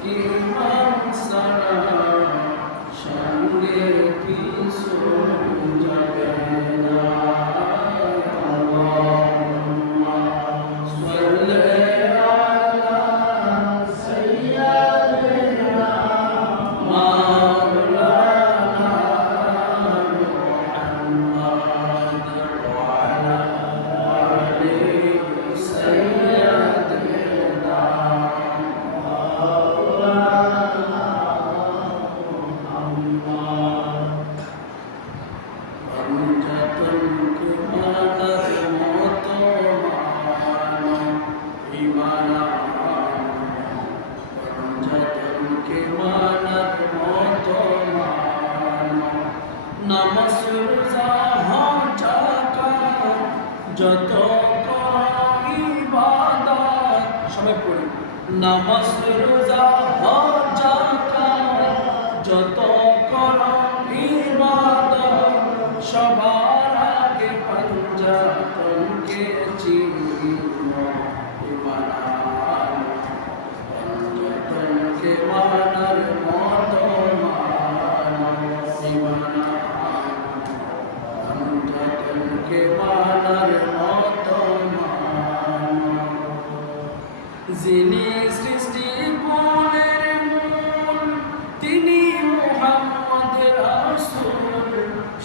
Iman sana নামাজ রোজা হজ যাকাত যত ইবাদত সবাই পড়ি নামাজ রোজা হজ যাকাত যত করো ইবাদত সবার আগে পঞ্জাতনকে চিনো ইমান পঞ্জাতনকে মানার মতো পঞ্জাতনকে মানার মতো যিনি সৃষ্টি কুলের মূল তিনি মুহাম্মদ রাসূল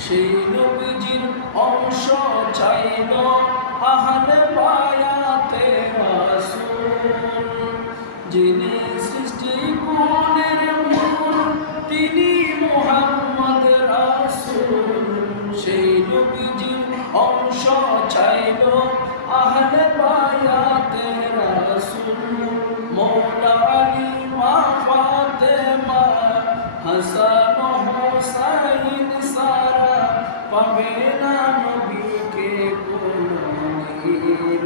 সেই নবীজির অংশ চাইল আহলে বায়াতে রাসূল যিনি সৃষ্টি কুলের মূল তিনি মুহাম্মদ রাসূল সেই নবীজির অংশ চাইল আহলে বায়াতে রাসূল মওলা আলী মা ফাতেমা হাসান হুসাইন সারা পাবে না নবীকে কোনদিন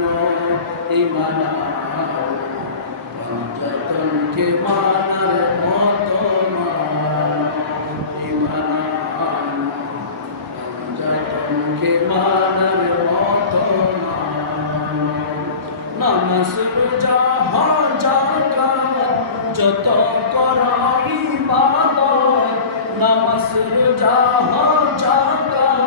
ইমান পঞ্জাতনকে মানার মতো ইমান পঞ্জাতনকে মানার মতো নামাজ রোজা হজ যাকাত যত করো ইবাদত নামাজ রোজা হজ যাকাত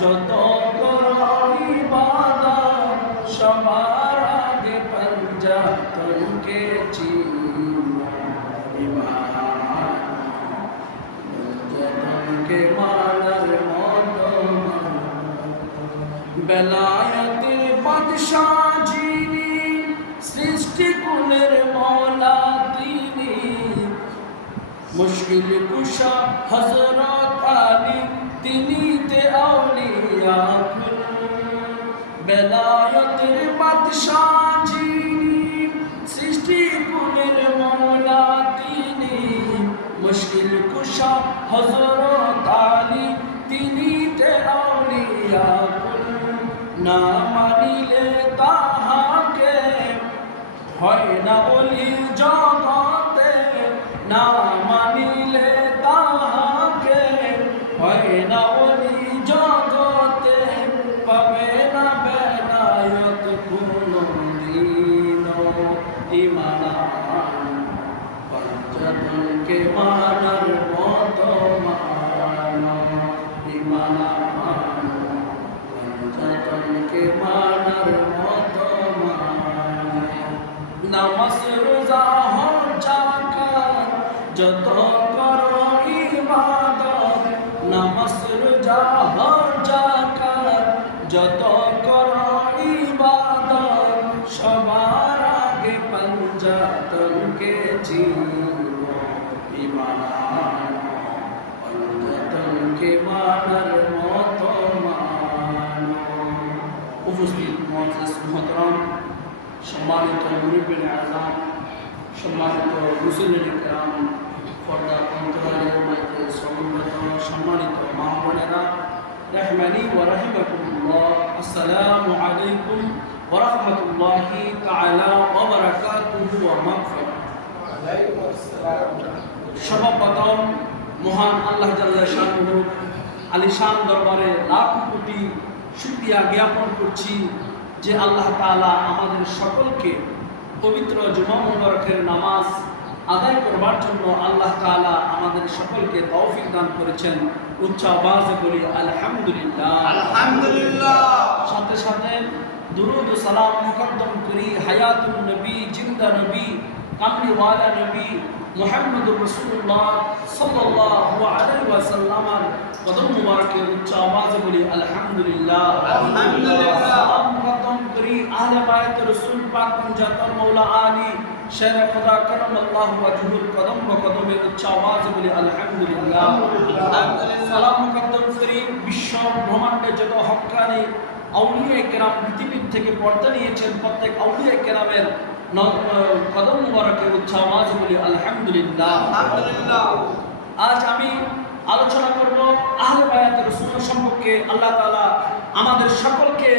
যত করো ইবাদত সবার আগে পঞ্জাতনকে চিনো ইমান পঞ্জাতনকে মানার মতো বেলায়েতের বাদশা যিনি সৃষ্টি কুলের মওলা তিনি মুশকিল কুশা হযরত আলী তিনি তে আউলিয়া কুল বেলায়েতের বাদশা যিনি সৃষ্টি কুলের মওলা তিনি মুশকিল কুশা হযরত আলী তিনি তে আউলিয়া কুল না মানিলে তাহাকে হয় না বলি জগতে না মানিলে তাহাকে হয় না বলি জগতে পাবে না বেলায়েত কোনদিন ইমান পঞ্জাতনকে মানার মতো ইমান পঞ্জাতনকে মানার মতো নামাজ রোজা হজ যাকাত যত করো ইবাদত নামাজ রোজা হজ যাকাত যত করো ইবাদত সবার আগে পঞ্জাতনকে চিনো ইমান পঞ্জাতনকে মানার মতো উপস্থিত মুআজ্জিজ মুহতারাম সম্মানিত মুরিবিন আযম সম্মানিত মুসল্লিন কিরাম পর্দা অন্তরালের মাঝে সমবেত সম্মানিত মা বোনেরা রাহমানি ওয়া রাহিমাকুমুল্লাহ আসসালামু আলাইকুম ওয়া রাহমাতুল্লাহি তাআলা ওয়া বারাকাতুহু ওয়া মাগফিরাহ ওয়ালাইকুম আসসালাম সর্বপ্রথম মহান আল্লাহ জাল্লা শানুহু আলিশান দরবারে লাখ কোটি শুকরিয়া জ্ঞাপন করছি যে আল্লাহ তাআলা আমাদের সকলকে পবিত্র জুমা মুবারকের নামাজ আদায় করবার জন্য আল্লাহ তাআলা আমাদের সকলকে তৌফিক দান করেছেন উচ্চ আওয়াজে বলি আলহামদুলিল্লাহ আলহামদুলিল্লাহ সাথে সাথে দুরুদ ও সালাম মুকদ্দম করি হায়াতুন নবী জিন্দা নবী কামলি ওয়ালা নবী মুহাম্মদুর রাসূলুল্লাহ সাল্লাল্লাহু আলাইহি ওয়াসাল্লামের কদম মুবারকে উচ্চ আওয়াজে বলি আলহামদুলিল্লাহ আলহামদুলিল্লাহ সালাম মুকদ্দম করি আহলে বায়ত রাসূল পাক পঞ্জাতন মাওলা আলী শের খোদা করমাল্লাহু ওয়াজহুর কদম কদমে উচ্চ আওয়াজে বলি আলহামদুলিল্লাহ সালাম মুকদ্দম করি বিশ্ব ব্রহ্মাণ্ডে যত হক্কানি আউলিয়া কেরাম পৃথিবীর থেকে পর্দা নিয়েছেন প্রত্যেক আউলিয়া কেরামের কদম মুবারকে উচ্চ আওয়াজে বলি আলহামদুলিল্লাহ। আলহামদুলিল্লাহ। আজ আমি আলোচনা করব আহলে বায়াত সম্পর্কে আল্লাহ তাআলা আমাদের সকলকে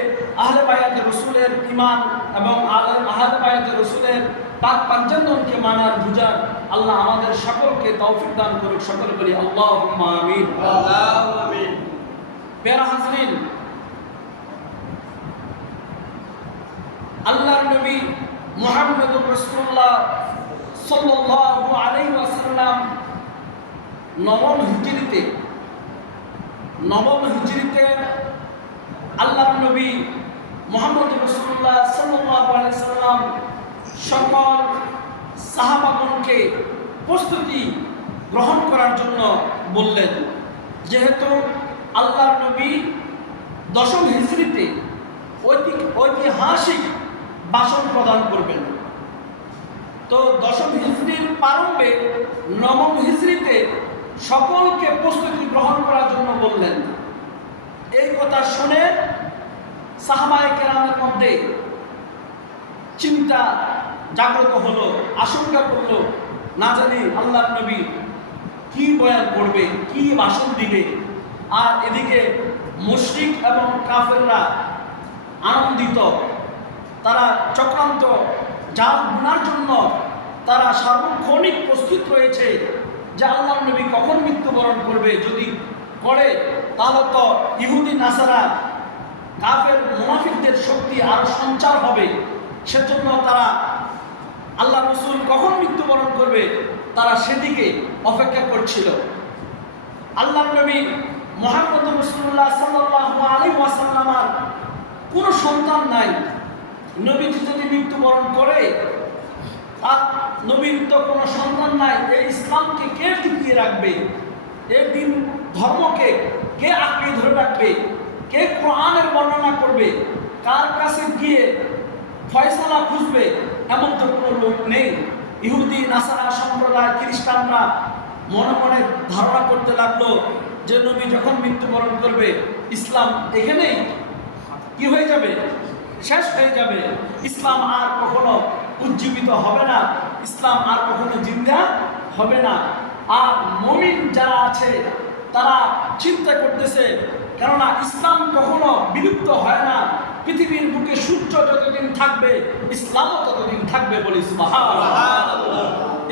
আহলে বায়াতে রাসূলের ঈমান এবং আহলে বায়াতে রাসূলের পাক পাঞ্জাতনকে মানার বুঝার আল্লাহ আমাদের সকলকে তৌফিক দান করুক। সকলে বলি আল্লাহুম্মা আমিন। আল্লাহুম্মা আমিন। প্যারা হাজরিন, আল্লাহর নবী মুহাম্মদুর রাসূলুল্লাহ সাল্লাল্লাহু আলাইহি ওয়াসাল্লাম নবম হিজরিতে আল্লাহর নবী মুহাম্মদুর রাসূলুল্লাহ সাল্লাল্লাহু আলাইহি ওয়াসাল্লাম সকল সাহাবাগণকে প্রস্তুতি গ্রহণ করার জন্য বললেন। যেহেতু আল্লাহর নবী দশম হিজরিতে ঐতিহাসিক ভাষণ প্রদান করবেন, তো দশম হিজরির প্রারম্ভে নবম হিজরিতে সকলকে প্রস্তুতি গ্রহণ করার জন্য বললেন। এই কথা শুনে সাহাবায়ে কেরামের মধ্যে চিন্তা জাগ্রত হলো, আশঙ্কা করলো, না জানি আল্লাহর নবী কি বয়ান করবে, কি ভাষণ দিবে। আর এদিকে মুশরিক এবং কাফেররা আনন্দিত, তারা চক্রান্ত জাল বুনার জন্য তারা সার্বক্ষণিক প্রস্তুত রয়েছে যে আল্লাহর নবী কখন মৃত্যুবরণ করবে। যদি করে তাহলে তো ইহুদি নাসারা কাফের মুনাফিকদের শক্তি আরো সঞ্চার হবে। সেজন্য তারা আল্লাহ রাসূল কখন মৃত্যুবরণ করবে তারা সেদিকে অপেক্ষা করছিল। আল্লাহর নবী মুহাম্মদুর রাসূলুল্লাহ সাল্লাল্লাহু আলাইহি ওয়াসাল্লামের কোনো সন্তান নাই। নবীজি যদি মৃত্যুবরণ করে, আর নবীর তো কোনো সন্তান নাই, এই ইসলামকে কে টিকিয়ে রাখবে? এই দিন ধর্মকে কে আঁকড়ে ধরে রাখবে? কে কোরআনের বর্ণনা করবে? কার কাছে গিয়ে ফয়সালা খুঁজবে? এমন তো কোনো লোক নেই। ইহুদি নাসারা সম্প্রদায়, খ্রিস্টানরা মনে মনে ধারণা করতে লাগলো যে নবী যখন মৃত্যুবরণ করবে ইসলাম এখানেই কি হয়ে যাবে, শেষ হয়ে যাবে। ইসলাম আর কখনো উজ্জীবিত হবে না, ইসলাম আর কখনো জিন্দা হবে না। আর মুমিন যারা আছে তারা চিন্তা করতেছে, কেননা ইসলাম কখনো বিলুপ্ত হয় না। পৃথিবীর বুকে সূর্য যতদিন থাকবে ইসলামও ততদিন থাকবে। বলি সুবহানাল্লাহ।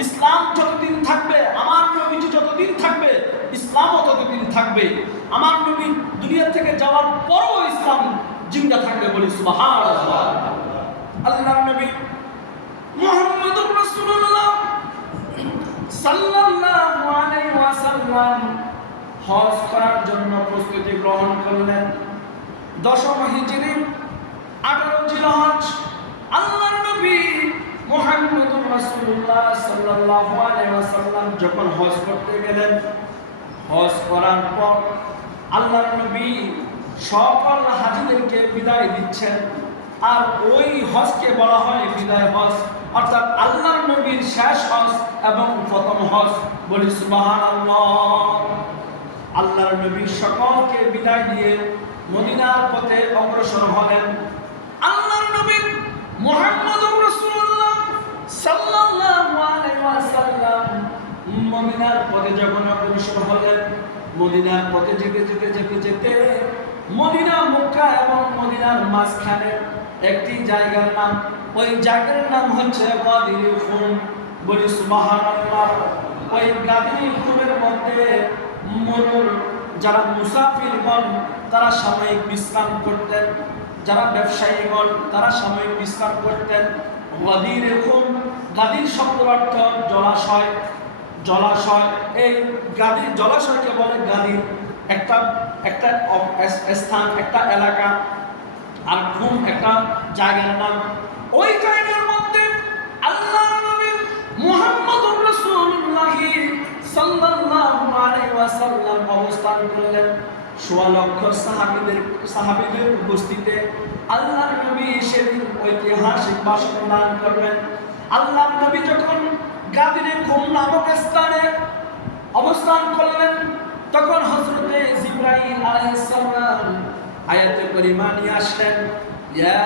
ইসলাম যতদিন থাকবে, আমার নবীজি যতদিন থাকবে ইসলামও ততদিন থাকবে। আমার নবী দুনিয়া থেকে যাওয়ার পরও ইসলাম জিন্দা থাকবে। বলি সুবহানাল্লাহ। আল্লাহর নবী মুহাম্মদুর রাসূলুল্লাহ সাল্লাল্লাহু আলাইহি ওয়াসাল্লাম হজ করার জন্য প্রস্তুতি গ্রহণ করলেন। দশম হিজরি 18 জিলহজ আল্লাহর নবী মুহাম্মদুর রাসূলুল্লাহ সাল্লাল্লাহু আলাইহি ওয়াসাল্লাম যখন হজ করতে গেলেন, হজ করার পর আল্লাহর নবী সকল হাজীদেরকে বিদায় দিচ্ছেন। আর ওই হজকে বলা হয় বিদায় হজ, অর্থাৎ আল্লাহর নবীর শেষ হজ এবং প্রথম হজ। বলি সুবহানাল্লাহ। আল্লাহর নবী সকলকে বিদায় দিয়ে মদিনার পথে অগ্রসর হলেন। আল্লাহর নবী মুহাম্মদুর রাসূলুল্লাহ সাল্লাল্লাহু আলাইহি ওয়াসাল্লাম মদিনার পথে যখন অগ্রসর হলেন, মদিনার পথে যেতে মদিনা, মক্কা এবং মদিনার মাঝখানে একটি জায়গার নাম, ওই জায়গার নাম হচ্ছে গাদির খুম। বলি সুবহানাল্লাহ। ওই গাদির খুমের মধ্যে যারা মুসাফিরগণ তারা সাময়িক বিশ্রাম করতেন, যারা ব্যবসায়ীগণ তারা সাময়িক বিশ্রাম করতেন। গাদির খুম, গাদির শব্দের অর্থ জলাশয়। জলাশয়, এই গাদির জলাশয়কে বলে গাদির। একটা স্থান, একটা এলাকা, আর খুম একটা জায়গার নাম। ওই জায়গার মধ্যে আল্লাহর নবী মুহাম্মদুর রাসূলুল্লাহ সাল্লাল্লাহু আলাইহি ওয়াসাল্লাম অবস্থান করলেন। ১৬ লক্ষ সাহাবীদের উপস্থিতিতে আল্লাহর নবী সেদিন ঐতিহাসিক ভাষণ দান করবেন। আল্লাহর নবী যখন গাদিরে খুম নামক স্থানে অবস্থান করলেন, তখন হযরতে জিবরাইল আলাইহিস সালাম আয়াতে কারিমা নিয়ে আসলেন, ইয়া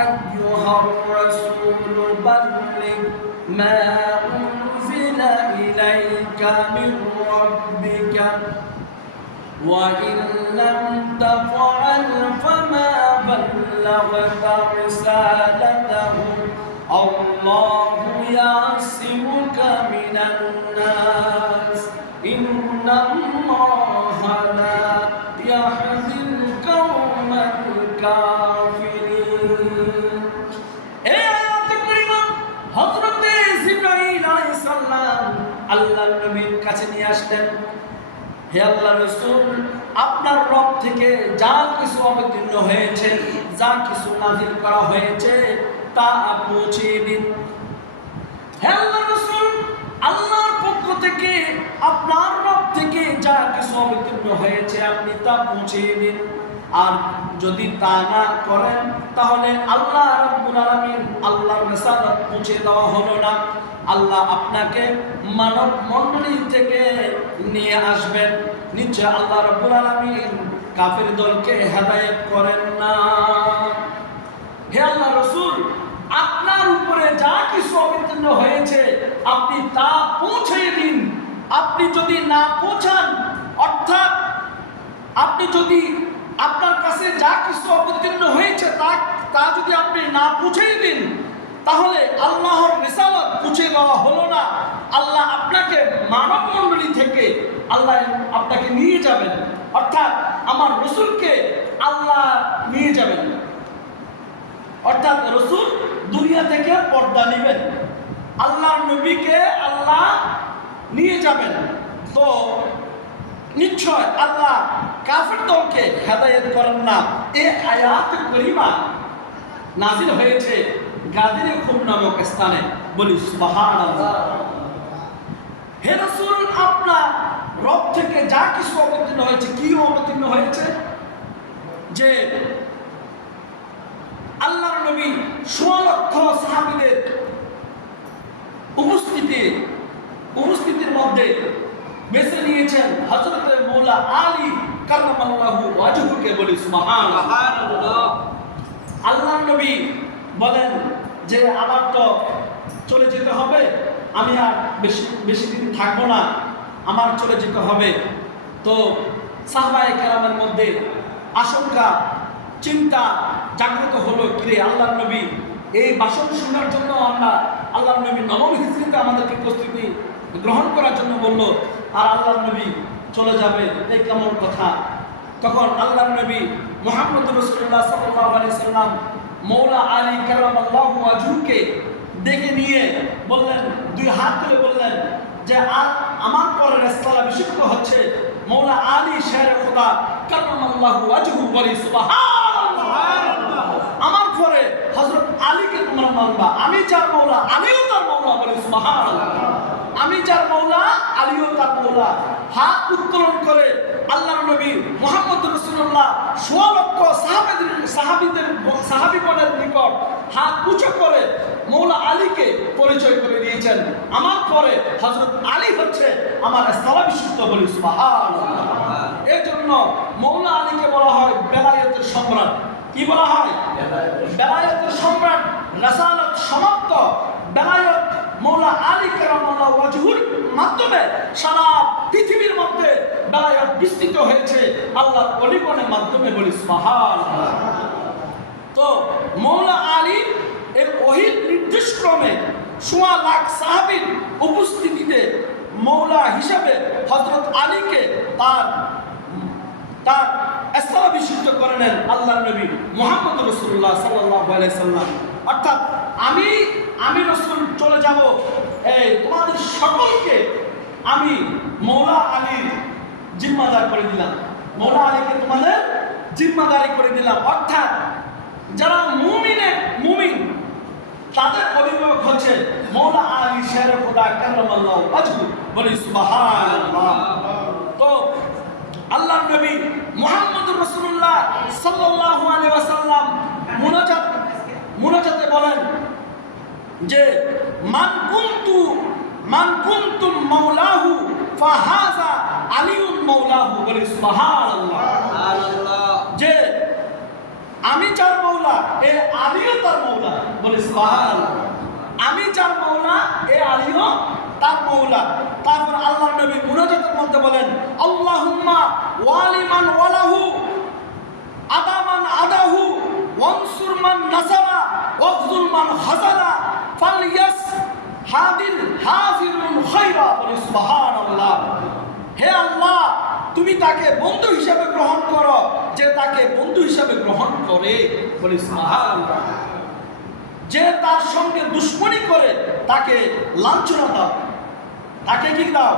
আইয়ুহার রাসূল বাল্লিগ মা উনজিলা ইলাইকা মির রাব্বিকা وإن لم تفعل فما بلغت رسالته الله يعصمك من الناس إن الله لا يهدي القوم الكافرين এই আয়াতে কারিমা হযরত জিবরাইল আলাইহিস সালাম আল্লাহর নবীর কাছে নিয়ে আসলেন। হে আল্লাহর রাসূল, আপনার রব থেকে যা কিছু অবতীর্ণ হয়েছে, যা কিছু নাযিল করা হয়েছে তা পৌঁছে দিন। হে আল্লাহর রাসূল, আল্লাহর পক্ষ থেকে আপনার রব থেকে যা কিছু অবতীর্ণ হয়েছে আপনি তা পৌঁছে দিন। আর যদি তা না করেন তাহলে আল্লাহ রাব্বুল আলামিন আল্লাহর রিসালাত পৌঁছে দেওয়া হলো না। আল্লাহ আপনাকে মানব মণ্ডলী থেকে নিয়ে আসবেন। নিশ্চয় আল্লাহ রাব্বুল আলামিন কাফের দলকে হেদায়েত করেন না। হে আল্লাহর রাসূল, আপনার উপরে যা কিছু অবতীর্ণ হয়েছে আপনি তা পৌঁছে দিন। আপনি যদি না পৌঁছান, অর্থাৎ আপনি যদি আপনার কাছে যা কিছু অবতীর্ণ হয়েছে তা যদি আপনি না পৌঁছে দিন তাহলে আল্লাহর রিসালাত পৌঁছে দেওয়া হলো না। আল্লাহ আপনাকে মানব মণ্ডলী থেকে আল্লাহ আপনাকে নিয়ে যাবেন, অর্থাৎ আমার রাসূলকে আল্লাহ নিয়ে যাবেন, অর্থাৎ রাসূল দুনিয়া থেকে পর্দা নেবেন, আল্লাহর নবীকে আল্লাহ নিয়ে যাবেন। তো নিশ্চয় আল্লাহ কাফের দলকে হেদায়েত করেন না। এই আয়াত কারিমা নাযিল হয়েছে গাদির খুম নামক স্থানে। বলি সুবহানাল্লাহ। হে রাসূল, আপনার রব থেকে যা কিছু অবতীর্ণ হয়েছে, কি অবতীর্ণ হয়েছে? যে আল্লাহর নবী ১৬ লক্ষ সাহাবীদের উপস্থিতির মধ্যে বেছে নিয়েছেন হযরত মৌলা আলী কাররামাল্লাহু ওয়াজহুকে। বলি সুবহানাল্লাহ। আল্লাহর নবী বলেন যে আমার তো চলে যেতে হবে, আমি আর বেশি দিন থাকবো না, আমার চলে যেতে হবে। তো সাহাবায়ে কেরামের মধ্যে আশঙ্কা চিন্তা জাগ্রত হলো, কিরে আল্লাহর নবী এই ভাষণ শোনার জন্য আমরা আল্লাহর নবী নবম হিজরিতে আমাদেরকে প্রস্তুতি গ্রহণ করার জন্য বললো, আর আল্লাহর নবী চলে যাবে, এই কেমন কথা? তখন আল্লাহর নবী মুহাম্মদ রাসূলুল্লাহ সাল্লাল্লাহু আলাইহি সাল্লাম মৌলা আলী কাররামাল্লাহু ওয়াজহুকে ডেকে নিয়ে বললেন, দুই হাত তুলে বললেন যে আমার পরে রেসালা বিশুদ্ধ হচ্ছে মৌলা আলী শেরে খোদা কাররামাল্লাহু ওয়াজহু। বলি সুবহানাল্লাহ। আমার পরে হযরত আলীকে তোমরা মানবা, আমি যার মৌলা আলীও তার মৌলা। বলি সুবহানাল্লাহ। আমি যার মৌলা আলীও তার মৌলা। হাত উত্তোলন করে আল্লাহর নবী মুহাম্মদ রাসূলুল্লাহ ১৬ লক্ষ সাহাবীগণের নিকট হাত উঁচু করে মৌলা আলীকে পরিচয় করে দিয়েছেন। আমার পরে হযরত আলী হচ্ছে আমার স্থলা বিশুদ্ধ। বলি সুবহানাল্লাহ। এর জন্য মৌলা আলীকে বলা হয় বেলায়েতের সম্রাট। কি বলা হয়? বেলায়েতের সম্রাট। রাসালাত সমাপ্ত। বেলায়েত মৌলা আলী কাররামাল্লাহু ওয়াজহুর মাধ্যমে সারা পৃথিবীর মধ্যে বেলায়েত বিস্তৃত হয়েছে আল্লাহর ওলিগণের মাধ্যমে। বলি সুবহানাল্লাহ। তো মৌলা আলী এর ওহীর নির্দেশক্রমে ১৬ লাখ সাহাবীর উপস্থিতিতে মৌলা হিসাবে হযরত আলীকে তার স্থলা বিশুদ্ধ করে নেন আল্লাহর নবী মুহাম্মদ রাসূলুল্লাহ সাল্লাল্লাহু আলাইহি সাল্লাম। অর্থাৎ আমি রাসূল চলে যাব, এই তোমাদের সকলকে আমি মৌলা আলীর জিম্মাদার করে দিলাম, মৌলা আলীকে তোমাদের জিম্মাদারি করে দিলাম। অর্থাৎ যারা মুমিন তাদের অভিভাবক হচ্ছে মৌলা আলী শেরে খোদা কাররামাল্লাহু ওয়াজহু। বলি সুবহানাল্লাহ। তো আল্লাহর নবী মুহাম্মদুর রাসূলুল্লাহ সাল্লাল্লাহু আলাইহি ওয়াসাল্লাম মুনাজাতে বলেন যে মান কুনতুম মাওলাহু ফাহাযা আলিউন মাওলাহু। বলি সুবহানাল্লাহ। যে আমি যার মৌলা এ আলীও তার মৌলা। বলি সুবহানাল্লাহ। আমি যার মৌলা এ আলীও তার মৌলা। তারপর আল্লাহর নবী মুনাজাতের মধ্যে বলেন আল্লাহুম্মা ওয়ালিমান ওয়ালাহু আদামান আদাহু ওয়ানসুর মান নাসারা ওয়াখজুল মান হাজারা ফালইয়াস হাদিল হাজিরুল খায়রা বলি সুবহানাল্লাহ। হে আল্লাহ, তুমি তাকে বন্ধু হিসেবে গ্রহণ করো যে তাকে বন্ধু হিসেবে গ্রহণ করে, বলি সুবহানাল্লাহ। যে তার সঙ্গে দুশ্মনী করে তাকে লাঞ্ছনা দাও, তাকে কি দাও?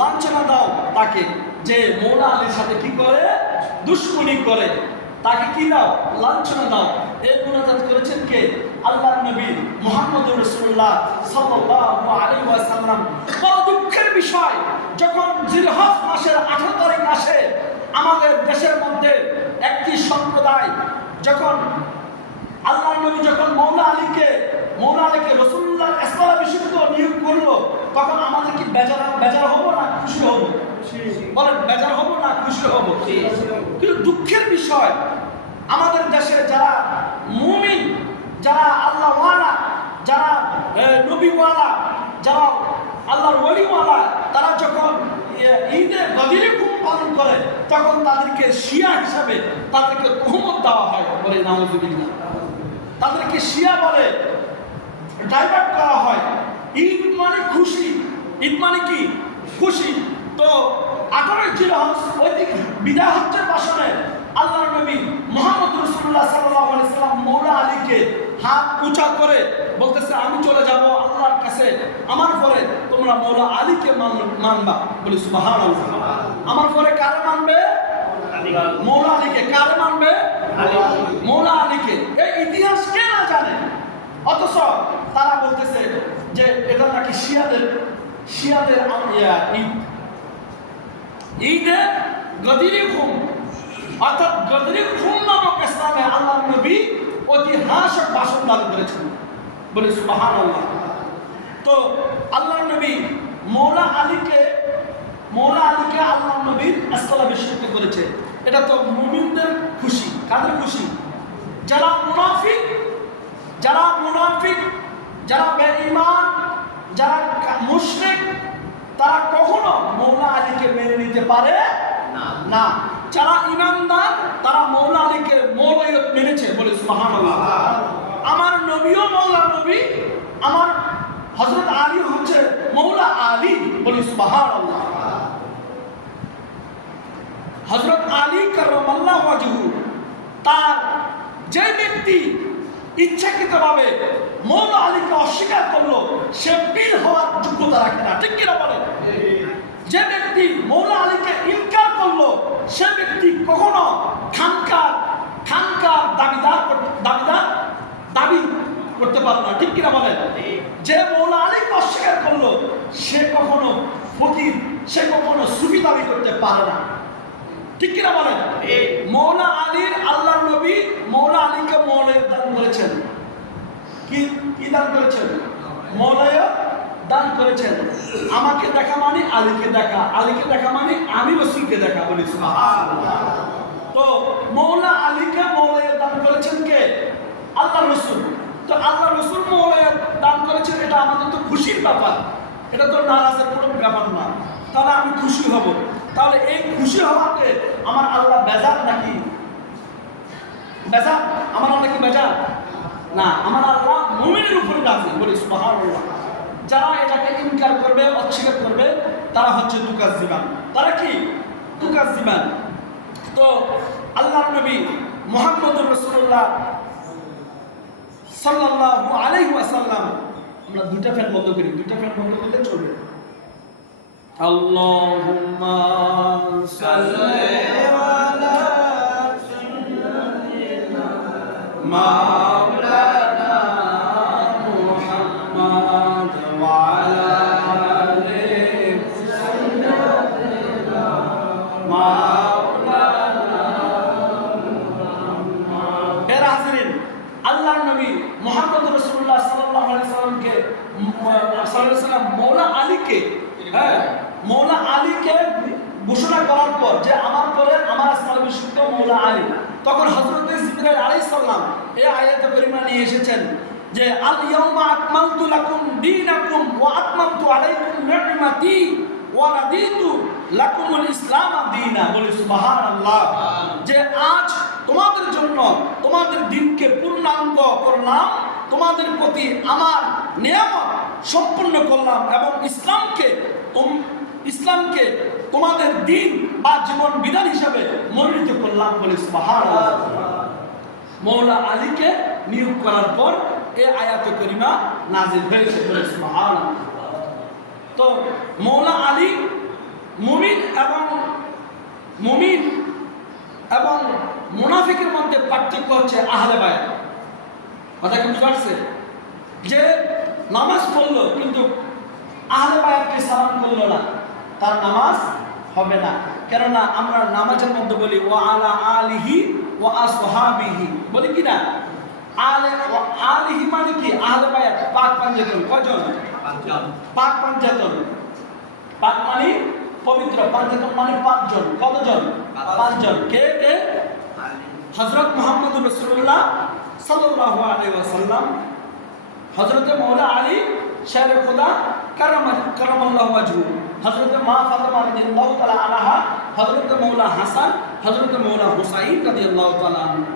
লাঞ্ছনা দাও তাকে। যে মৌলা আলীর সাথে কি করে? দুশ্মনী করে, তাকে কি দাও? লাঞ্ছনা দাও। এই মুনাজাত করেছেন কে? আল্লাহর নবী মুহাম্মদুর রাসূলুল্লাহ সাল্লাল্লাহু আলাইহি ওয়াসাল্লাম। বড় দুঃখের বিষয়, যখন জিলহজ মাসের 18 তারিখ আসে, আমাদের দেশের মধ্যে একটি সম্প্রদায় যখন আল্লাহর নবী যখন মৌলা আলীকে রাসূলুল্লাহ এস্টাবলিশমেন্ট নিয়োগ করলো, তখন আমাদের কি বেজার হবো না খুশি হব? বলেন, বেজার হবো না খুশি হব? কিন্তু দুঃখের বিষয়, আমাদের দেশে যারা মুমিন, যারা আল্লাহওয়ালা, যারা নবীওয়ালা, যারা আল্লাহর ওলিওয়ালা, তারা যখন ঈদে গদিরে খুব পালন করে, তখন তাদেরকে শিয়া হিসাবে তাদেরকে তুহমত দেওয়া হয়, বলে নাউজুবিল্লাহ। তাদেরকে শিয়া বলে, ডাইভার্ট করা হয়। ঈদ মানে খুশি, ঈদ মানে কি? খুশি। তো 18 জিলহজ ওইদিক বিদায় হজ্জের ভাষণে আল্লাহর নবী মুহাম্মদ রাসূলুল্লাহ সাল্লাল্লাহু আলাইহি ওয়াসাল্লাম মৌলা আলীকে হাত উঁচা করে বলতেছে, আমি চলে যাব আল্লাহর কাছে, আমার পরে তোমরা মৌলা আলীকে মানবা, বলি সুবহানাল্লাহ। আমার পরে কারে মানবে? মৌলা আলীকে। কারে মানবে? মৌলা আলীকে। এই ইতিহাস কে না জানে? অথচ তারা বলতেছে যে এটা নাকি শিয়াদের ঈদ, ঈদে গদিরে খুম, অর্থাৎ গদিরে খুম নামক স্থানে আল্লাহর নবী ঐতিহাসিক ভাষণ দান করেছেন, বলি সুবহানাল্লাহ। তো আল্লাহর নবী মৌলা আলীকে আল্লাহর নবীর এস্টাবলিশমেন্ট করেছে। এটা তো মুমিনদের খুশি। কাদের খুশি? যারা মুনাফিক, যারা বেঈমান, যারা মুশরিক, তারা কখনো মৌলা আলীকে মেনে নিতে পারে না। যারা ঈমানদার, তারা মৌলা আলীকে মৌলায়ত মেনেছে, বলে সুবহানাল্লাহ। আমার নবীও মৌলা নবী, আমার হযরত আলী হচ্ছে মৌলা আলী, বলে সুবহানাল্লাহ। হযরত আলী কাররামাল্লাহু ওয়াজহু, তার যে ব্যক্তি ইচ্ছাকৃতভাবে মৌলা আলীকে অস্বীকার করলো, সে পীর হওয়ার যোগ্যতা রাখে না, ঠিক কিনা বলেন? যে ব্যক্তি মৌলা আলীকে ইনকার করলো, সে ব্যক্তি কখনো খানকার দাবি করতে পারে না, ঠিক কিনা বলেন? যে মৌলা আলীকে অস্বীকার করলো, সে কখনো ফকির, সে কখনো সুফি দাবি করতে পারে না, ঠিক কিনা বলেন? মৌলা আলীর আল্লাহর নবী মৌলা আলীকে মৌলায়ত দান করেছেন। কি দান করেছেন? মৌলায়ত দান করেছেন। আমাকে দেখা মানে আলীকে দেখা, আলীকে দেখা মানে আমি রাসূলকে দেখা, বলি সুবহানাল্লাহ। তো মৌলা আলীকে মৌলায়ত দান করেছেন কে? আল্লাহ রাসূল। তো আল্লাহ রাসূল মৌলায়ত দান করেছেন, এটা আমাদের তো খুশির ব্যাপার, এটা তো নারাজের কোনো ব্যাপার না। তাহলে আমি খুশি হব। তাহলে এই খুশি হওয়াতে আমার আল্লাহ বেজার নাকি? বেজার? আমার আল্লাহ কি বেজার? না, আমার আল্লাহ মুমিনের উপরে রাজি, বলি সুবহানাল্লাহ। যারা এটাকে ইনকার করবে, অস্বীকার করবে, তারা হচ্ছে তুকাজ্জিবান। তারা কি? তুকাজ্জিবান। তো আল্লাহর নবী মুহাম্মদুর রাসূলুল্লাহ সাল্লাল্লাহু আলাইহি ওয়াসাল্লাম, আমরা দুইটা ফ্যান বন্ধ করি, দুইটা ফ্যান বন্ধ করলে চলবে। আল্লাহুম্মা সাল্লি আলা সাইয়্যিদিনা মাওলানা মুহাম্মদ ওয়া আলা আলি সাইয়্যিদিনা মাওলানা মুহাম্মদ। এর হাজিরিন, আল্লাহর নবী মুহাম্মদ রাসূলুল্লাহ সাল্লাল্লাহু আলাইহি ওয়াসাল্লাম মৌলা আলীকে, মৌলা আলীকে ঘোষণা করার পর যে আমার পরে আমার স্থলাভিষিক্ত মৌলা আলী, তখন হযরত জিবরাইল আলাইহিস সালাম এই আয়াতে কারিমা নিয়ে এসেছেন যে আল ইয়াউমা আকমালতু লাকুম দীনাকুম ওয়া আতমামতু আলাইকুম নি'মাতি ওয়া রাদিতু লাকুমুল ইসলাম দীনা। বলি সুবহানাল্লাহ। যে আজ তোমাদের জন্য তোমাদের দিনকে পূর্ণাঙ্গ করলাম, তোমাদের প্রতি আমার নিয়ামত সম্পূর্ণ করলাম এবং ইসলামকে তোমাদের দিন বা জীবন বিধান হিসাবে মনোনীত করলাম বলি সুবহানাল্লাহ। মৌলা আলীকে নিয়োগ করার পর এই আয়াতে করিমা নাজিল হয়েছে বলি সুবহানাল্লাহ। তো মৌলা আলী মুমিন এবং মুনাফিকের মধ্যে পার্থক্য হচ্ছে আহলে বায়াত। কথা কি বুঝতে পারছে? যে নামাজ পড়লো কিন্তু আহলে বায়াতকে সালাম করলো না, তার নামাজ হবে না। কেননা আমরা নামাজের মধ্যে বলি ওয়া আলা আলিহি ওয়া আসহাবিহি, বলি কি না? আলিহি মানে কি? আহলে বায়াত, পাক পাঞ্জাতন। কয়জন? পাক পাঞ্জাতন। পাক মানে পবিত্র, পাঞ্জাতন মানে পাঁচজন। কতজন? পাঁচজন। কে কে? হযরত মুহাম্মদুর রাসূলুল্লাহ সাল্লাল্লাহু আলাইহি ওয়াসাল্লাম, হযরত মৌলা আলী শের খুদা কারামাল্লাহু ওয়াজহু, হযরত মা ফাতেমা রাদিয়াল্লাহু তাআলা আনহা, হযরত মৌলা হাসান, হযরত মৌলা হুসাইন রাদিয়াল্লাহু তাআলা আনহু।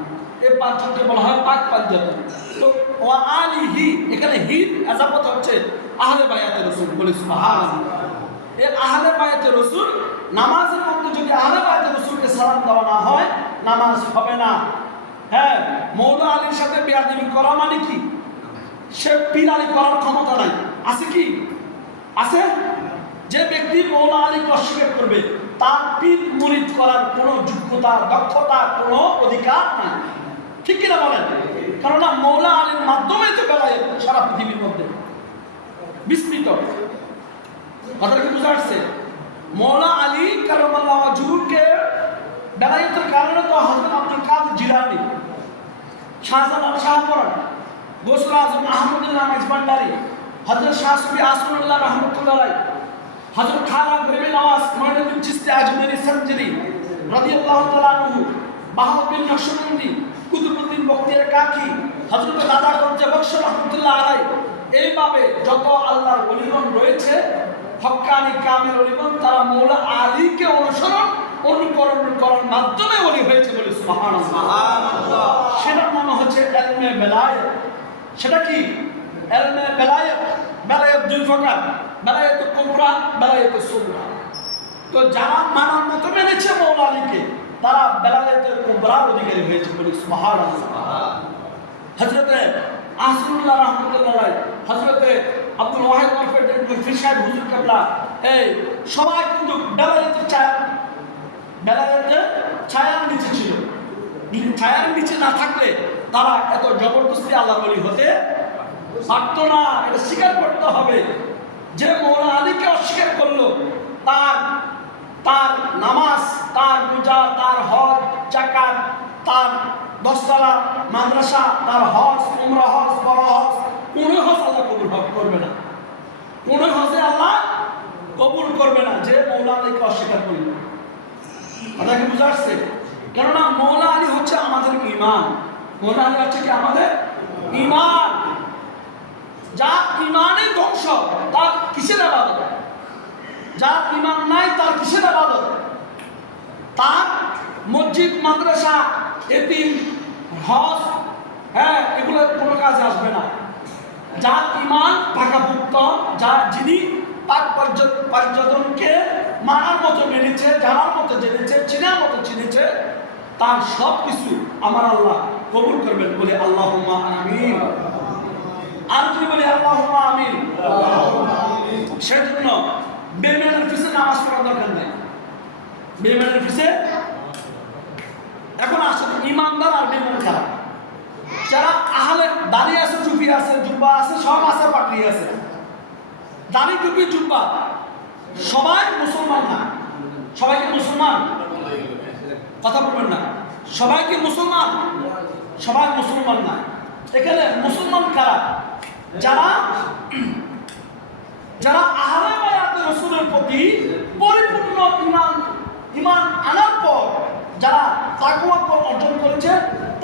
এই পাঁচজনকে বলা হয় পাক পাঁচজন। তো ওয়া আলিহি, এখানে হির এজাফত হচ্ছে আহলে বায়াতের রাসূল বলি সুবহানাল্লাহ। এই আহলে বায়াতের রাসূল, নামাজের মধ্যে যদি আহলে বায়াতের রাসূলকে সালাম দেওয়া না হয় নামাজ হবে না। হ্যাঁ, মৌলা আলীর সাথে বেয়াদবি করা মানে কি? সে পীর আলী করার ক্ষমতা নাই। আছে কি? আছে? যে ব্যক্তি মৌলা আলীকে অস্বীকার করবে তার পীর মুরিদ করার কোনো যোগ্যতা, দক্ষতা, কোনো অধিকার নাই। ঠিক কিনা বলেন? কেননা মৌলা আলীর মাধ্যমে তো বেলায়েত সারা পৃথিবীর মধ্যে বিস্তৃত। কথাটা কি বুঝা আসছে? মৌলা আলী কারামাল্লাহু ওয়াজহুকে বেলায়েতের কারণে তো হযরত আব্দুল কাদের জিলানী, শাহজালাল শাহপরান, গৌসুল আজম আহমদুল্লাহ মেজবান্ডারি, হযরত শাহ সুফি আসমানুল্লাহ রাহমাতুল্লাহ আলাইহি, হযরত খাজা গরিবে নওয়াজ মঈনুদ্দিন চিশতি আজমেরি সঞ্জরি রাদিয়াল্লাহু তাআলা আনহু, বাহাউদ্দিন নকশবন্দি, কুতুবউদ্দিন বখতিয়ার কাকি, হযরত দাদা গঞ্জে বখশ রাহমাতুল্লাহ আলাইহি, এইভাবে যত আল্লাহর ওলিগণ রয়েছে হক্কানি কামেল ওলিগণ, তারা মৌলা আলীকে অনুকরণ করার মাধ্যমে ওলি হয়েছে বলে সুবহানাল্লাহ। সেটার নাম হচ্ছে ইলমে বেলায়েত। সেটা কি? ইলমে বেলায়েত। বেলায়েত দুই প্রকার, বেলায়েত কুবরা, বেলায়েত সুগরা। তো যারা মানার মতো মেনেছে মৌলা আলীকে তারা বেলায়েতের কুবরার অধিকারী হয়েছে বলে সুবহানাল্লাহ। হযরতে আহসানুল্লাহ রাহমাতুল্লাহ আলাইহি, হযরতে আব্দুল ওয়াহিদ ফির সাহেব হুজুর কেবলা, এই সবাই কিন্তু বেলায়েতের ছায়ার নিচে ছিল। ছায়ার নিচে না থাকলে তারা এত জবরদস্তি আল্লাহর ওলি হতে পারত না। এটা স্বীকার করতে হবে। যে মৌলা আলীকে অস্বীকার করলো তার নামাজ, তার রোজা, তার হজ যাকাত, তার 10 তলা মাদ্রাসা, তার হজ, উমরা হজ, বড় হজ, কোন হজ আল্লাহ কবুল করবে না। কোন হজে আল্লাহ কবুল করবে না যে মৌলা আলীকে অস্বীকার করবে। কথা কি বুঝা আসছে? কেননা মৌলা আলী হচ্ছে আমাদের ঈমান। মৌলা আলী হচ্ছে কি? আমাদের ঈমান। যার ঈমানে ধ্বংস তার কিসের ইবাদত? যার ঈমান নাই তার কিসের ইবাদত? তার মসজিদ, মাদ্রাসা, এতিম, হজ, হ্যাঁ, এগুলো কোনো কাজে আসবে না। যার ঈমান পাকাপোক্ত, যিনি পাক পর্যটনকে মানার মতো মেনেছে, জানার মতো জেনেছে, চিনার মতো চিনেছে, তার সব কিছু আমার আল্লাহ কবুল করবেন বলে আল্লাহুম্মা আমিন। আর যদি বলি আল্লাহুম্মা আমিন, সেজন্য বেঈমানের পিছনে নামাজ পড়ার দরকার নেই। বেঈমানের পিছে এখন আসলে ইমানদার আর বেঈমান খারাপ। যারা আহলে দাড়ি আছে, টুপি আছে, জুব্বা আছে, সব আছে, পাগড়ি আছে, দাড়ি, টুপি, জুব্বা, সবাই মুসলমান না। সবাইকে মুসলমান কথা বলবেন না। সবাইকে মুসলমান, সবাই মুসলমান না। এখানে মুসলমান কারা? যারা আহলে বায়াতের রাসূলের প্রতি পরিপূর্ণ ঈমান আনার পর যারা তাকওয়া অর্জন করেছে,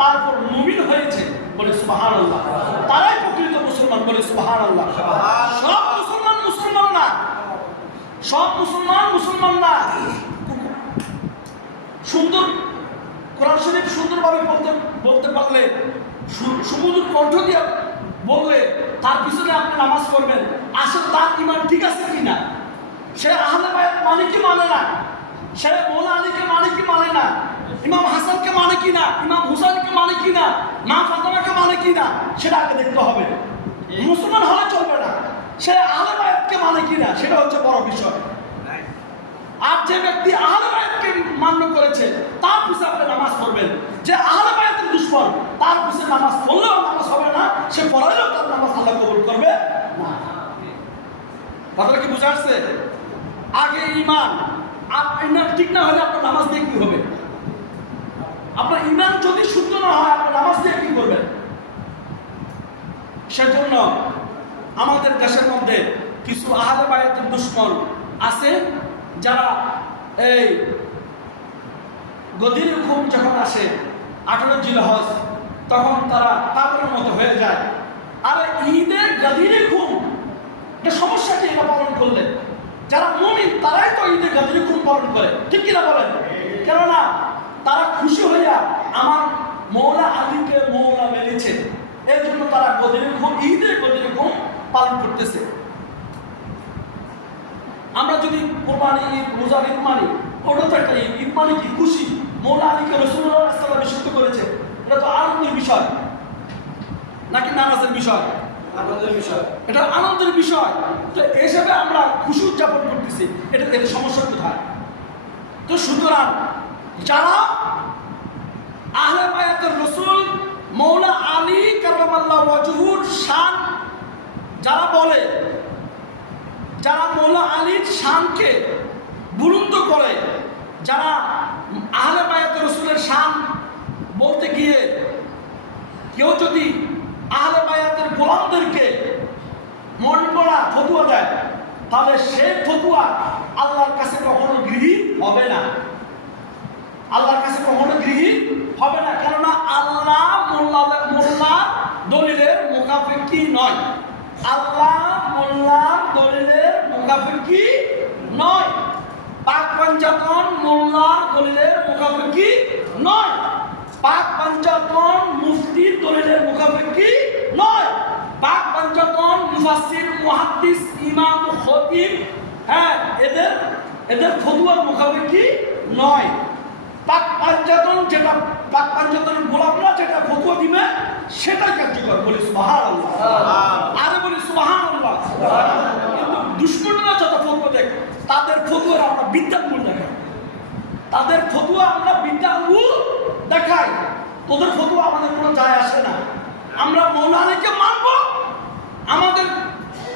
তারপর মুমিন হয়েছে বলে সুবহানাল্লাহ, তারাই প্রকৃত মুসলমান বলে সুবহানাল্লাহ। সব মুসলমান মুসলমান না, সব মুসলমান মুসলমান না। সুন্দর কোরআন শরীফ সুন্দরভাবে বলতে পারলে, সুমধুর কণ্ঠ দিয়ে বললে তার পিছনে আপনি নামাজ পড়বেন, আসলে তার ইমান ঠিক আছে কিনা, সে আহলে বায়াত মানে কি মানে না, সে মৌলা আলীকে মানে কি মানে না, ইমাম হাসানকে মানে কি না, ইমাম হুসাইনকে মানে কি না, মা ফাতেমাকে মানে কি না, সেটা আগে দেখতে হবে। মুসলমান হলে চলবে না, সে আহলে বায়াতকে মানে কি না, সেটা হচ্ছে বড় বিষয়। আর যে ব্যক্তি আহলে বায়াতকে মান্য করেছে তার পিছনে আপনি নামাজ পড়বেন। যে আহলে বায়াতের দুশমন তার পিছনে নামাজ পড়লেও নামাজ হবে না, সে পড়ালেও তার নামাজ আল্লাহ কবুল করবে না। কথাটা কি বুঝা আসছে? আগে ইমান, ইমান ঠিক না হলে আপনার নামাজ দিয়ে কি হবে? আপনার ইমান যদি শুদ্ধ না হয় আপনার নামাজ দিয়ে কি করবেন? সেজন্য আমাদের দেশের মধ্যে কিছু আহলে বায়াতের দুশমন আছে যারা এই গদির হুকুম যখন আসে 18 জিলহজ তখন তারা পাগলের মতো হয়ে যায়। আর ঈদে গদির হুকুম এটা সমস্যা কি এটা পালন করলে? যারা মুমিন তারাই তো ঈদে গদির হুকুম পালন করে, ঠিক কিনা বলেন? কেননা তারা খুশি হইয়া আমার মৌলা আলীকে মৌলা মেনেছে, এর জন্য তারা গদির হুকুম, ঈদের গদির হুকুম পালন করতেছে। আমরা যদি কোরবানি ঈদ, রোজার ঈদ মানি, ওটা তো একটা ঈদ মানে কি খুশি, মৌলা আলীকে রাসূলুল্লাহ সাল্লাল্লাহু আলাইহি ওয়াসাল্লাম বিশুদ্ধ করেছে, এটা তো আনন্দের বিষয় নাকি নামাজের বিষয়? আনন্দের বিষয়, এটা আনন্দের বিষয়। তো এই হিসাবে আমরা খুশি উদযাপন করতেছি, এটা এর সমস্যা কোথায়? তো সুতরাং যারা আহলে বায়াতের রাসূল মৌলা আলী কারামাল্লাহু ওয়াজহুর শান যারা বলে, যারা মৌলা আলীর শানকে বুলন্দ করে, যারা আহলে বায়াতের রাসূলের শান বলতে গিয়ে কেউ যদি আহলে বায়াতের গোলামদেরকে মন করা ফতুয়া দেয়, তাহলে সেই ফতুয়া আল্লাহর কাছে কখনো গৃহীত হবে না, আল্লাহর কাছে কখনো গৃহীত হবে না। কেননা আল্লাহ মোল্লা দলিলের মুখাপেক্ষী নয়, আল্লাহ মোল্লা দলিলের মুখাপেক্ষী নয়, পাক পাঞ্জাতন মোল্লার দলিলের মুখাপেক্ষী নয়, পাক পাঞ্জাতন মুফতির দলিলের মুখাপেক্ষী নয়, পাক পাঞ্জাতন মুফাসসির মুহাদ্দিস ইমাম খতিব, হ্যাঁ, এদের ফতোয়ার মুখাপেক্ষী নয়। পাক পাঞ্জাতন যেটা পাক পাঞ্জাতনের গোলামরা যেটা ফতোয়া দিবে সেটাই কার্যকর। বলি সুবহানাল্লাহ, আরে বলি সুবহানাল্লাহ। কিন্তু দুশমনরা যত ফতোয়া দেয় তাদের ফতোয়ার আমরা বিদ্যাঙ্গুল দেখাই, তাদের ফতোয়া আমরা বিদ্যাঙ্গুল দেখাই, তোদের ফতোয়া আমাদের কোনো যায় আসে না। আমরা মৌলা আলীকে মানবো, আমাদের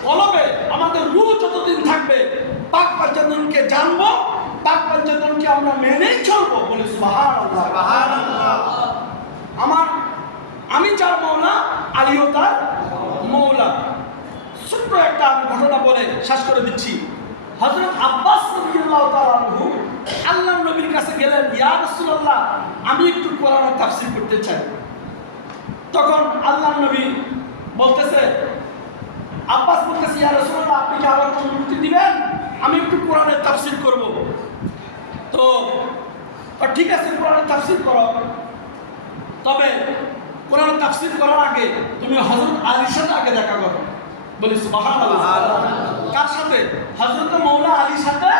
কলবে আমাদের রূহ যতদিন থাকবে পাক পাঞ্জাতনকে জানবো, পাক পাঞ্জাতনকে আমরা মেনেই চলবো। বলি সুবহানাল্লাহ, সুবহানাল্লাহ। আমি যার মৌলা, আলীও তার মৌলা। ছোট্ট একটা আমি ঘটনা বলে শেষ করে দিচ্ছি। হযরত আব্বাস রাদিয়াল্লাহু তাআলা আনহু আল্লাহর নবীর কাছে গেলেন, ইয়া রাসূলুল্লাহ আমি একটু কোরআনের তাফসীর করতে চাই। তখন আল্লাহর নবী বলতেছে, আব্বাস বলতেছে, ইয়া রাসূলুল্লাহ আপনি কি আমাকে অনুমতি দিবেন আমি একটু কোরআনের তাফসীর করব? তো ঠিক আছে কোরআনের তাফসীর করো, তবে কোরআনের তাফসীর করার আগে তুমি হযরত আলীর সাথে আগে দেখা করো। বলি সুবহানাল্লাহ। কার সাথে? হযরত মৌলা আলীর সাথে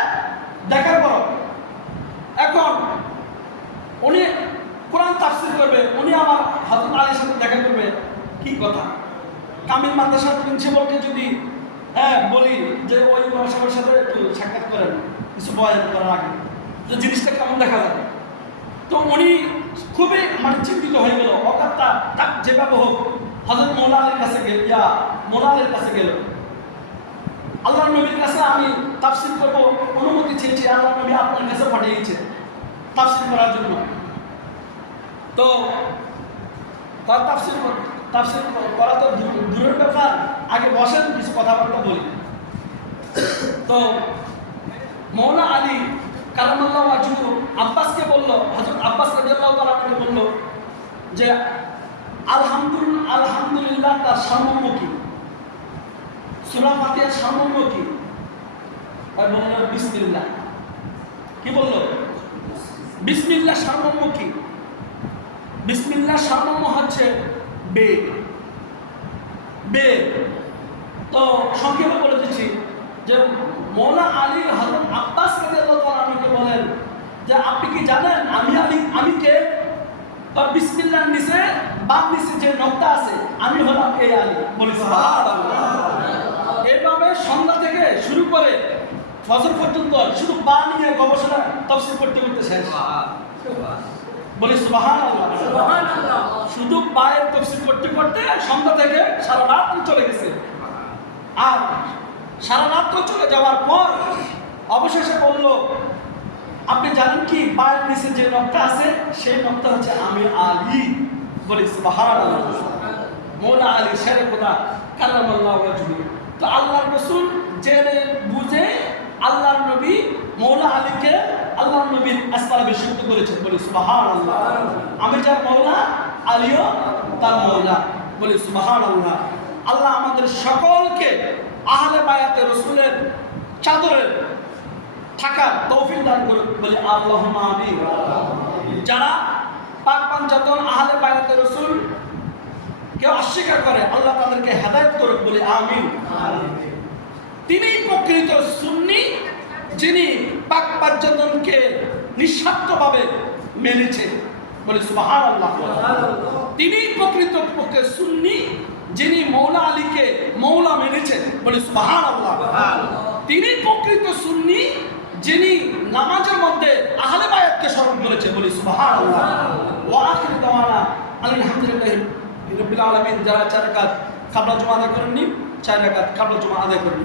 দেখা করো। এখন উনি কোরআন তাফসীর করবে, উনি আমার হযরত আলীর সাথে দেখা করবে, কি কথা? কামিল মাদ্রাসার প্রিন্সিপালকে যদি বলি যে ওই সাহেবের সাথে একটু সাক্ষাৎ করেন কিছু বয়ান করার আগে, যে জিনিসটা কেমন দেখা যাবে, তো উনি খুবই চিন্তিত হয়ে গেল। অকাত্তা তাক যেভাবে হোক হযরত মৌলা আলীর কাছে মৌলা আলীর কাছে গেল। আল্লাহর নবীর কাছে আমি তাফসীর করব অনুমতি চেয়েছি, আল্লাহর নবী আপনার কাছে পাঠিয়েছে তাফসীর করার জন্য। তো তার তাফসীর করা তো দূরের ব্যাপার, আগে বসেন কিছু কথাবার্তা বলি। তো মৌলা আলী কারামাল্লাহু ওয়াজহু আব্বাসকে বলল, হযরত আব্বাস রাদিয়াল্লাহু তাআলা আনহু বলল যে আলহামদুলিল্লাহ তার সামর্থ্য কি, সূরা ফাতিহার সামর্থ্য কি? আর বলল বিসমিল্লাহ। কি বলল? বিসমিল্লাহ সারমর্ম কি? বিসমিল্লাহ সারমর্ম হচ্ছে বে বে। তো সংক্ষেপে বলে দিচ্ছি যে মৌলা আলী হযরত আব্বাস রাদিয়াল্লাহু তাআলা আমাকে বলেন যে আপনি কি জানেন আমি কে? তো বিসমিল্লাহর নিচে বাম নিচে যে নকটা আছে আমি হলাম এই আলী। বলি সুবহানাল্লাহ। এইভাবে সন্ধ্যা থেকে শুরু করে ফজর পর্যন্ত শুধু বা নিয়ে গবেষণা তাফসীর করতে করতে শেষ। বলি সুবহানাল্লাহ। শুধু বায়ের তাফসীর করতে করতে সন্ধ্যা থেকে সারা রাত চলে গেছে। আর সারা রাত চলে যাওয়ার পর অবশেষে বলল আপনি জানেন কি পায়ের নিচে যে নকটা আছে সেই নকটা হচ্ছে আমি আলী। বলি সুবহানাল্লাহ। মৌলা আলী শেরে খোদা কাল্লামাল্লাহু ওয়াজহু। তো আল্লাহর রাসূল জেনে বুঝে আল্লাহর নবী মৌলা আলীকে আল্লাহর নবীর স্তরে বেশিত্ব করেছেন। বলি সুবহানাল্লাহ। আমি যার মৌলা, আলীও তার মৌলা। বলি সুবহানাল্লাহ। আল্লাহ আমাদের সকলকে আহলে বায়াতে রাসূলের চাদরের থাকার তৌফিক দান করুন। বলি আল্লাহুম্মা আমিন। যারা পাক পাঞ্জাতন আহলে বায়াতে রাসূল কেউ অস্বীকার করে আল্লাহ তাদেরকে হেদায়েত করুক। বলি আমিন। তিনিই প্রকৃত সুন্নি যিনি পাক পাঞ্জাতনকে নিঃস্বার্থভাবে মেনেছে। বলি সুবহানাল্লাহ। তিনিই প্রকৃত পক্ষে সুন্নি যিনি মৌলা আলীকে মৌলা মেনেছেন। বলি সুবহানাল্লাহ। তিনি প্রকৃত সুন্নি যিনি নামাজের মধ্যে আহলে বায়াতকে স্মরণ করেছে। বলি সুবহানাল্লাহ। ওয়া আখিরু দাওয়ানা আলহামদুলিল্লাহি রাব্বিল আলামিন। যারা 4 রাকাত কাবলা জুমা আদায় করেননি 4 রাকাত কাবলা জুমা আদায় করুন।